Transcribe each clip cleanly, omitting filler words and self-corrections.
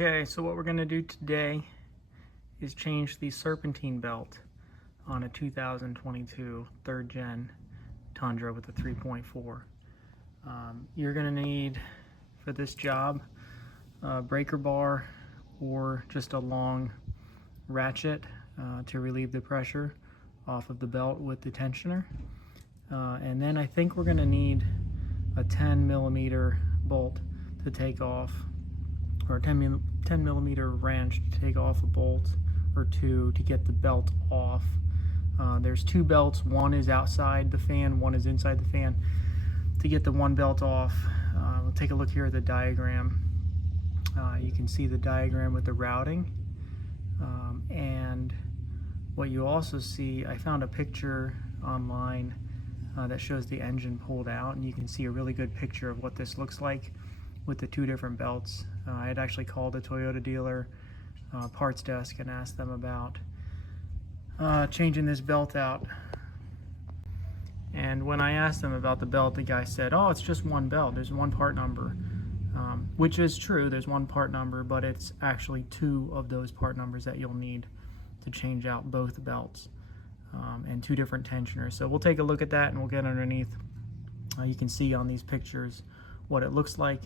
Okay, so what we're going to do today is change the serpentine belt on a 2022 third gen Tundra with a 3.4. You're going to need, for this job, a breaker bar or just a long ratchet to relieve the pressure off of the belt with the tensioner. And then I think we're going to need a 10 millimeter bolt to take off, or a 10 millimeter wrench to take off a bolt or two to get the belt off. There's two belts, one is outside the fan, one is inside the fan. To get the one belt off, we'll take a look here at the diagram. You can see the diagram with the routing, and what you also see, I found a picture online that shows the engine pulled out, and you can see a really good picture of what this looks like with the two different belts. I had actually called a Toyota dealer parts desk and asked them about changing this belt out. And when I asked them about the belt, the guy said, oh, it's just one belt, there's one part number. Which is true, there's one part number, but it's actually two of those part numbers that you'll need to change out both belts, and two different tensioners. So we'll take a look at that and we'll get underneath. You can see on these pictures what it looks like,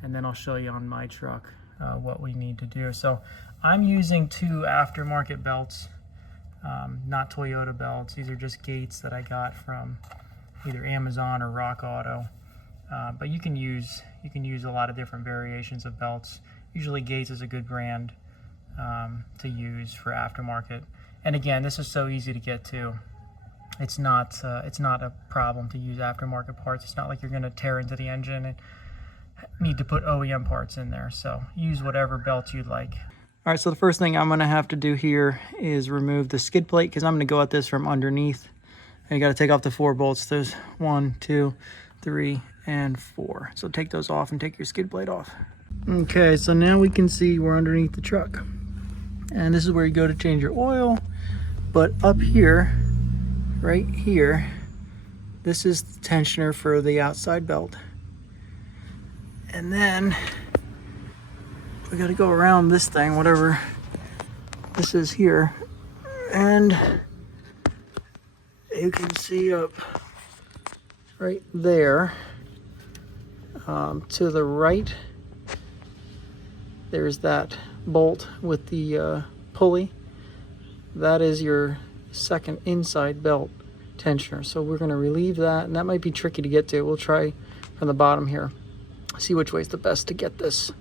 and then I'll show you on my truck what we need to do. So I'm using two aftermarket belts, not Toyota belts. These are just gates that I got from either Amazon or Rock Auto. But you can use a lot of different variations of belts. Usually Gates is a good brand to use for aftermarket. And again, this is so easy to get to. It's not a problem to use aftermarket parts. It's not like you're going to tear into the engine and need to put OEM parts in there. So use whatever belt you'd like. All right, so the first thing I'm going to have to do here is remove the skid plate, because I'm going to go at this from underneath. And you got to take off the 4 bolts. There's 1, 2, 3, and 4. So take those off and take your skid plate off. Okay, so now we can see we're underneath the truck. And this is where you go to change your oil. But up here, right here, this is the tensioner for the outside belt. And then we got to go around this thing, whatever this is here. And you can see up right there, to the right, there's that bolt with the pulley. That is your second inside belt tensioner. So we're going to relieve that, and that might be tricky to get to. We'll try from the bottom here, see which way is the best to get this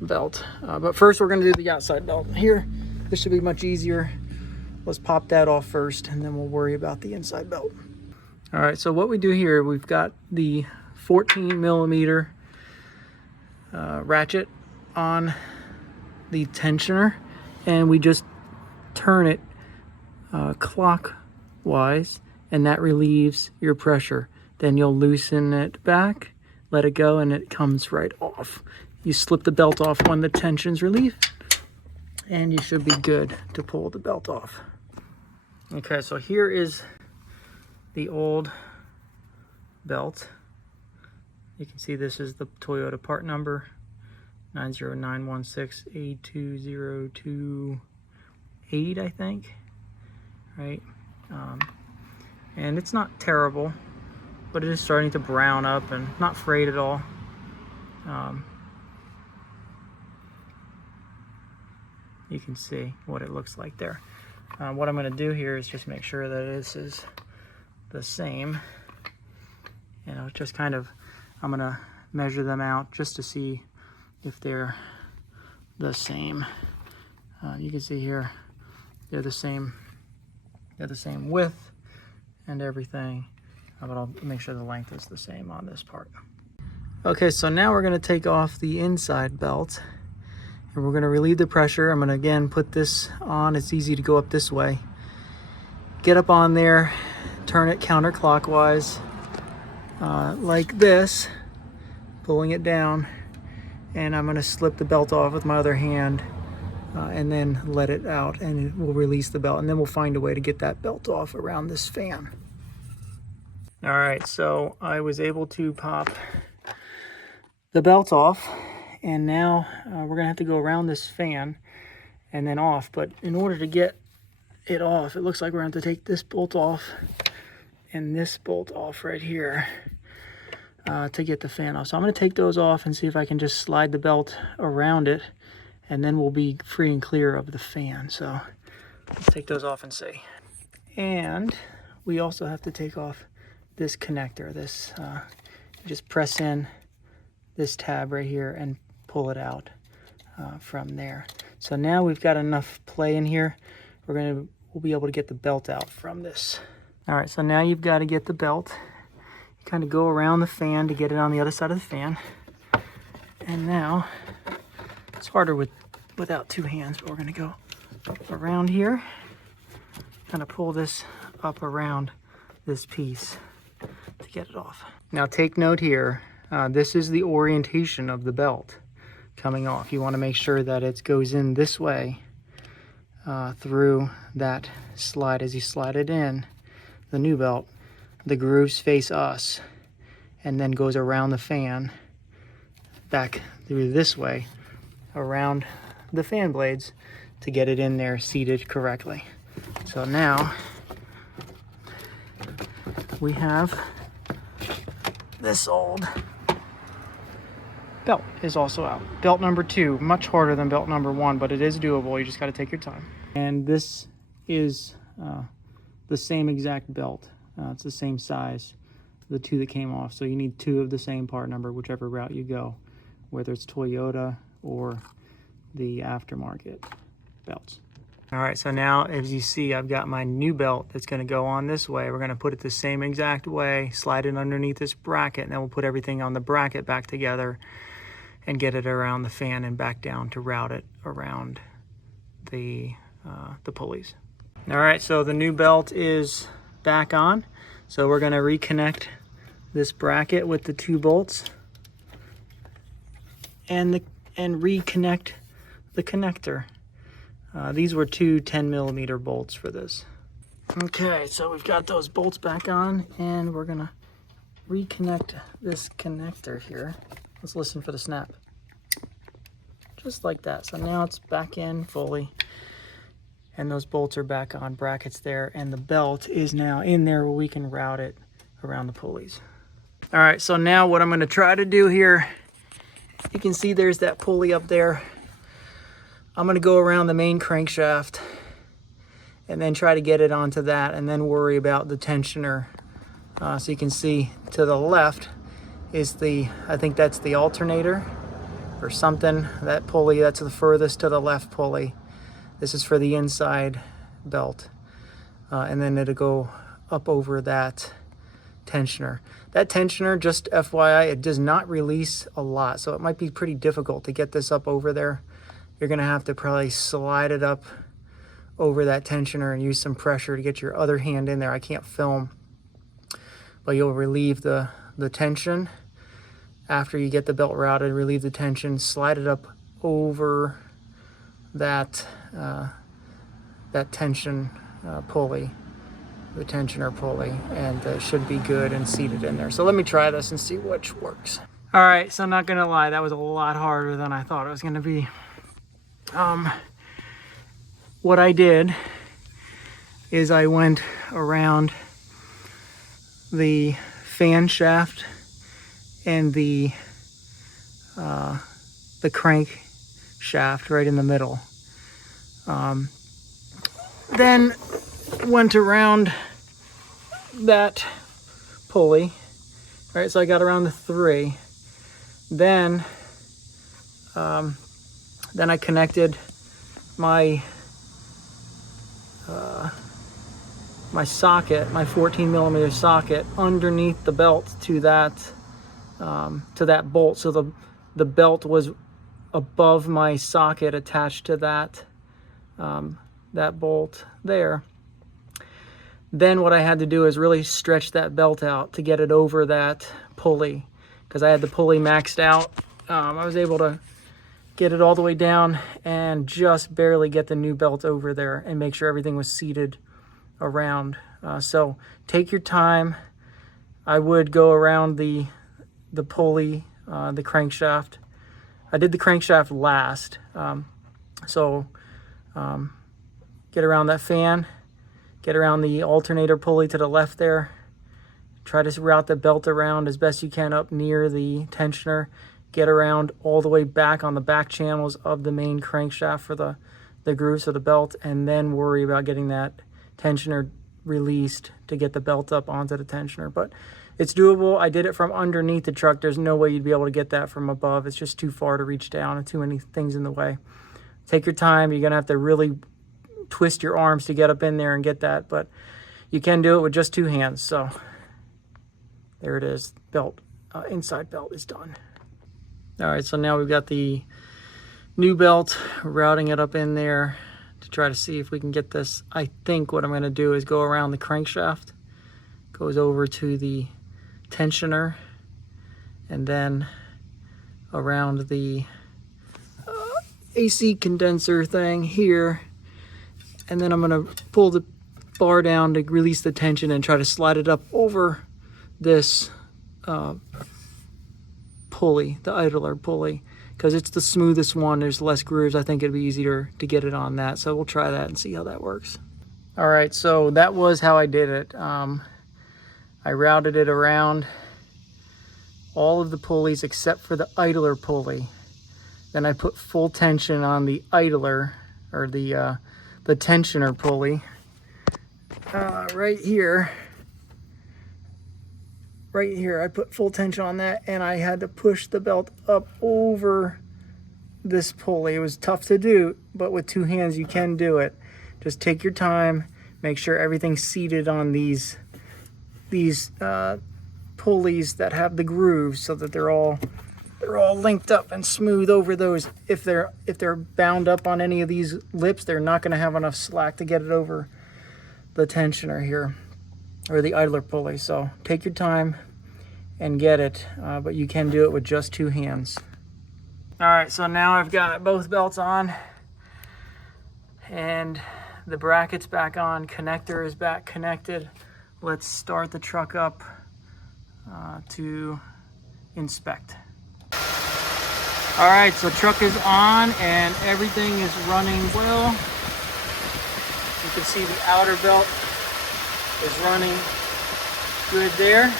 belt. But first we're going to do the outside belt. Here, this should be much easier. Let's pop that off first, and then we'll worry about the inside belt. All right, so what we do here, we've got the 14 millimeter ratchet on the tensioner, and we just turn it clockwise, and that relieves your pressure. Then you'll loosen it back, let it go, and it comes right off. You slip the belt off when the tension's relieved, and you should be good to pull the belt off. Okay, so here is the old belt. You can see this is the Toyota part number 90916820228, I think, right? And it's not terrible, but it is starting to brown up and not frayed at all. You can see what it looks like there. What I'm going to do here is just make sure that this is the same. You know, just kind of, I'm going to measure them out just to see if they're the same. You can see here, they're the same width and everything, but I'll make sure the length is the same on this part. Okay, so now we're going to take off the inside belt, and we're going to relieve the pressure. I'm going to again put this on. It's easy to go up this way. Get up on there, turn it counterclockwise like this, pulling it down, and I'm going to slip the belt off with my other hand, and then let it out, and it will release the belt, and then we'll find a way to get that belt off around this fan. All right, so I was able to pop the belt off, And now we're gonna have to go around this fan and then off. But in order to get it off, it looks like we're gonna have to take this bolt off and this bolt off right here to get the fan off. So I'm gonna take those off and see if I can just slide the belt around it, and then we'll be free and clear of the fan. So let's take those off and see. And we also have to take off this connector. This just press in this tab right here and pull it out from there. So now we've got enough play in here. We'll be able to get the belt out from this. All right, so now you've got to get the belt. You kind of go around the fan to get it on the other side of the fan. And now it's harder without two hands, but we're gonna go around here, kind of pull this up around this piece to get it off. Now take note here, this is the orientation of the belt coming off. You want to make sure that it goes in this way through that slide. As you slide it in, the new belt, the grooves face us and then goes around the fan back through this way around the fan blades to get it in there seated correctly. So now we have this old belt is also out. Belt number 2, much harder than belt number 1, but it is doable. You just got to take your time. And this is the same exact belt. It's the same size, the 2 that came off. So you need 2 of the same part number, whichever route you go, whether it's Toyota or the aftermarket belts. All right, so now as you see, I've got my new belt that's going to go on this way. We're going to put it the same exact way, slide it underneath this bracket, and then we'll put everything on the bracket back together and get it around the fan and back down to route it around the pulleys. All right, so the new belt is back on. So we're going to reconnect this bracket with the 2 bolts and reconnect the connector. These were 2 10mm bolts for this. Okay, so we've got those bolts back on, and we're gonna reconnect this connector here. Let's listen for the snap. Just like that. So now it's back in fully, and those bolts are back on, brackets there, and the belt is now in there where we can route it around the pulleys. All right, so now what I'm gonna try to do here, you can see there's that pulley up there. I'm going to go around the main crankshaft and then try to get it onto that, and then worry about the tensioner. So you can see to the left is I think that's the alternator or something. That pulley, that's the furthest to the left pulley. This is for the inside belt. And then it'll go up over that tensioner. That tensioner, just FYI, it does not release a lot, so it might be pretty difficult to get this up over there. You're gonna have to probably slide it up over that tensioner and use some pressure to get your other hand in there. I can't film, but you'll relieve the tension. After you get the belt routed, relieve the tension, slide it up over that tension pulley, the tensioner pulley, and it should be good and seated in there. So let me try this and see which works. All right, so I'm not gonna lie, that was a lot harder than I thought it was gonna be. What I did is I went around the fan shaft and the crank shaft right in the middle. Then went around that pulley, right? So I got around the 3. Then I connected my socket, my 14mm socket, underneath the belt to that bolt. So the belt was above my socket, attached to that bolt there. Then what I had to do is really stretch that belt out to get it over that pulley, because I had the pulley maxed out. I was able to get it all the way down and just barely get the new belt over there and make sure everything was seated around. So take your time. I would go around the pulley, the crankshaft, I did the crankshaft last. Get around that fan, get around the alternator pulley to the left there. Try to route the belt around as best you can up near the tensioner. Get around all the way back on the back channels of the main crankshaft for the grooves of the belt, and then worry about getting that tensioner released to get the belt up onto the tensioner. But it's doable. I did it from underneath the truck. There's no way you'd be able to get that from above. It's just too far to reach down and too many things in the way. Take your time. You're gonna have to really twist your arms to get up in there and get that, but you can do it with just 2 hands. So there it is. Belt, inside belt is done. All right, so now we've got the new belt, routing it up in there to try to see if we can get this. I think what I'm going to do is go around the crankshaft, goes over to the tensioner, and then around the AC condenser thing here, and then I'm going to pull the bar down to release the tension and try to slide it up over this pulley, the idler pulley, because it's the smoothest one. There's less grooves. I think it'd be easier to get it on that, so we'll try that and see how that works. All right, so that was how I did it. I routed it around all of the pulleys except for the idler pulley. Then I put full tension on the idler, or the tensioner pulley right here. Right here, I put full tension on that, and I had to push the belt up over this pulley. It was tough to do, but with 2 hands you can do it. Just take your time, make sure everything's seated on these pulleys that have the grooves, so that they're all linked up and smooth over those. If they're bound up on any of these lips, they're not going to have enough slack to get it over the tensioner here, or the idler pulley. So take your time and get it, but you can do it with just 2 hands. All right, so now I've got both belts on, and the bracket's back on, connector is back connected. Let's start the truck up to inspect. All right, so truck is on and everything is running well. You can see the outer belt is running good there,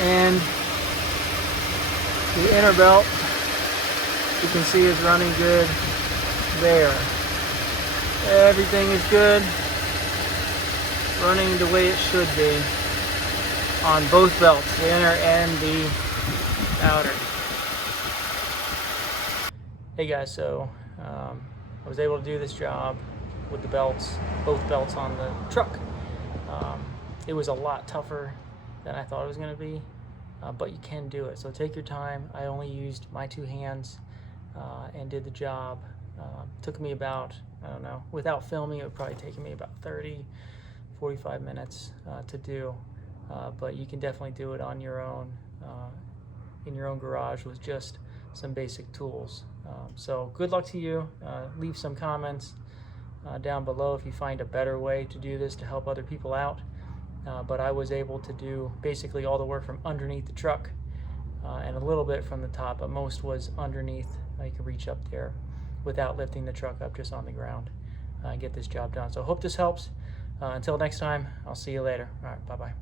and the inner belt, you can see, is running good there. Everything is good, running the way it should be on both belts, the inner and the outer. Hey guys, so I was able to do this job with the belts, both belts on the truck. It was a lot tougher than I thought it was going to be, but you can do it. So take your time. I only used my 2 hands and did the job. Took me about, I don't know, without filming, it would probably take me about 30-45 minutes to do, but you can definitely do it on your own, in your own garage with just some basic tools. So good luck to you. Leave some comments down below if you find a better way to do this to help other people out. But I was able to do basically all the work from underneath the truck and a little bit from the top, but most was underneath. You can reach up there without lifting the truck up, just on the ground, and get this job done. So hope this helps. Until next time, I'll see you later. All right, bye-bye.